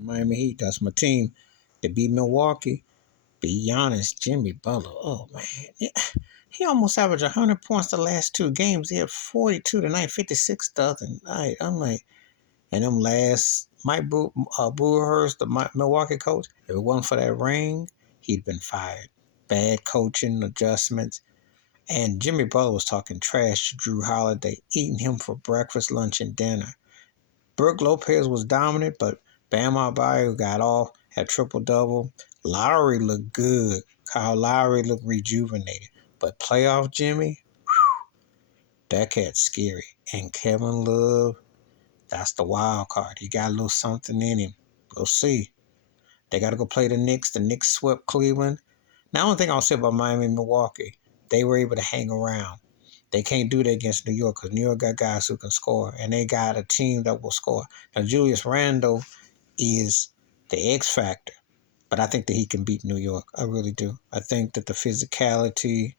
Miami Heat. That's my team. To beat Milwaukee, beat Giannis, Jimmy Butler. Oh man, he almost averaged 100 points the last two games. He had 42 tonight, 56 the other night. I'm like, and them last Mike Budenholzer, the Milwaukee coach, if it wasn't for that ring, he'd been fired. Bad coaching, adjustments. And Jimmy Butler was talking trash to Drew Holiday, eating him for breakfast, lunch, and dinner. Brook Lopez was dominant, but Bam Adebayo got off, had triple-double. Lowry looked good. Kyle Lowry looked rejuvenated. But playoff Jimmy, that cat's scary. And Kevin Love, that's the wild card. He got a little something in him. We'll see. They got to go play the Knicks. The Knicks swept Cleveland. Now, the only thing I'll say about Miami and Milwaukee, they were able to hang around. They can't do that against New York because New York got guys who can score, and they got a team that will score. Now, Julius Randle is the X factor, but I think that he can beat New York. I really do. I think that the physicality,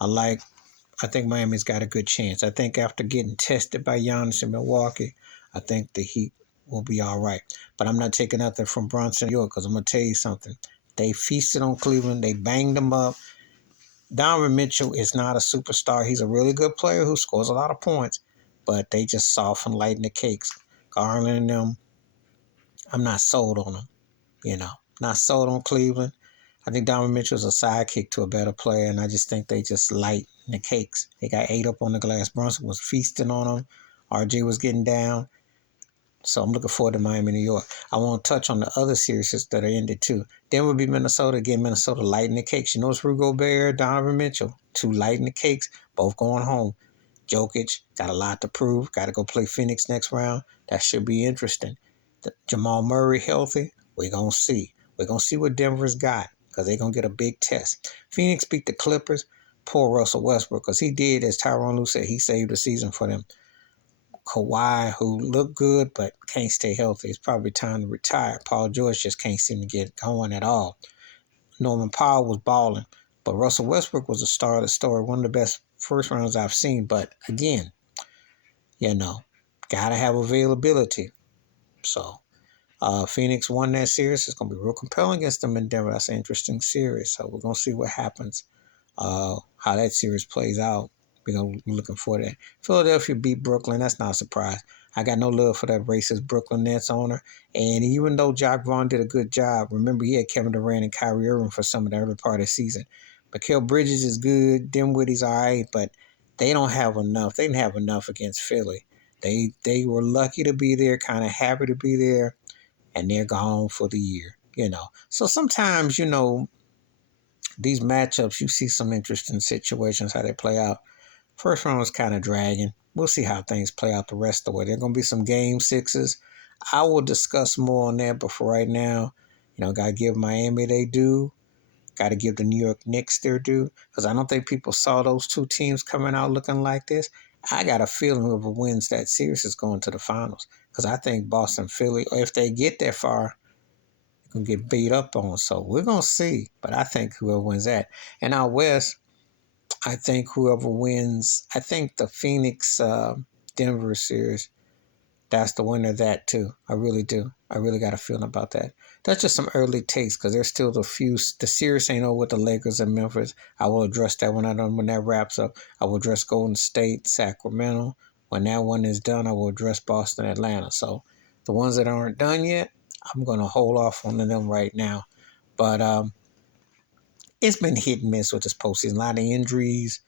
I think Miami's got a good chance. I think after getting tested by Giannis in Milwaukee, I think the Heat will be all right. But I'm not taking nothing from Bronson, New York, because I'm going to tell you something. They feasted on Cleveland. They banged them up. Donovan Mitchell is not a superstar. He's a really good player who scores a lot of points, but they just soft and lighten the cakes. Garland and them, I'm not sold on them, Not sold on Cleveland. I think Donovan Mitchell's a sidekick to a better player, and I just think they just lighten the cakes. They got 8 up on the glass. Brunson was feasting on them. RJ was getting down. So I'm looking forward to Miami, New York. I want to touch on the other series that are ended too. Denver beat Minnesota. Again, Minnesota lighting the cakes. You know it's Rudy Gobert, Donovan Mitchell. 2 lighting the cakes. Both going home. Jokic got a lot to prove. Got to go play Phoenix next round. That should be interesting. Jamal Murray healthy. We're going to see. We're going to see what Denver's got because they're going to get a big test. Phoenix beat the Clippers. Poor Russell Westbrook because he did, as Tyronn Lue said, he saved the season for them. Kawhi, who looked good but can't stay healthy. It's probably time to retire. Paul George just can't seem to get going at all. Norman Powell was balling, but Russell Westbrook was the star of the story. One of the best first rounds I've seen. But again, gotta have availability. So Phoenix won that series. It's gonna be real compelling against them in Denver. That's an interesting series. So we're gonna see what happens. How that series plays out. We're looking for that. Philadelphia beat Brooklyn. That's not a surprise. I got no love for that racist Brooklyn Nets owner. And even though Jacque Vaughn did a good job, remember he had Kevin Durant and Kyrie Irving for some of the early part of the season. Mikal Bridges is good. Dinwiddie's all right, but they don't have enough. They didn't have enough against Philly. They were lucky to be there, kind of happy to be there, and they're gone for the year. So sometimes, these matchups, you see some interesting situations, how they play out. First round was kind of dragging. We'll see how things play out the rest of the way. There are going to be some game 6s. I will discuss more on that, but for right now, got to give Miami their due. Got to give the New York Knicks their due because I don't think people saw those two teams coming out looking like this. I got a feeling whoever wins that series is going to the finals because I think Boston, Philly, or if they get that far, going to get beat up on. So we're going to see. But I think whoever wins that. And out West, I think whoever wins, I think the Phoenix Denver series, that's the winner of that too. I really do. I really got a feeling about that. That's just some early takes because there's still the series ain't over with the Lakers and Memphis. I will address that when that wraps up. I will address Golden State, Sacramento. When that one is done, I will address Boston, Atlanta. So the ones that aren't done yet, I'm going to hold off on them right now. But it's been hit and miss with this postseason. A lot of injuries,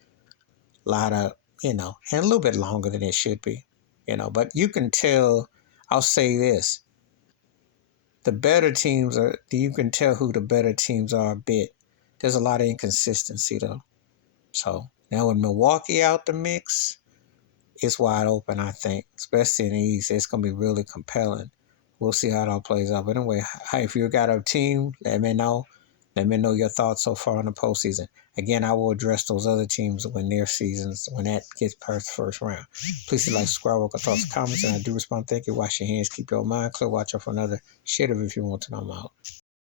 a lot of, and a little bit longer than it should be. But you can tell, I'll say this, you can tell who the better teams are a bit. There's a lot of inconsistency though. So now with Milwaukee out the mix, it's wide open, I think, especially in the East. It's going to be really compelling. We'll see how it all plays out. But anyway, if you got a team, let me know. Let me know your thoughts so far in the postseason. Again, I will address those other teams when that gets past the first round. Please like, subscribe, welcome thoughts, and comments, and I do respond. Thank you. Wash your hands, keep your mind clear, watch out for another shit if you want to know I'm out.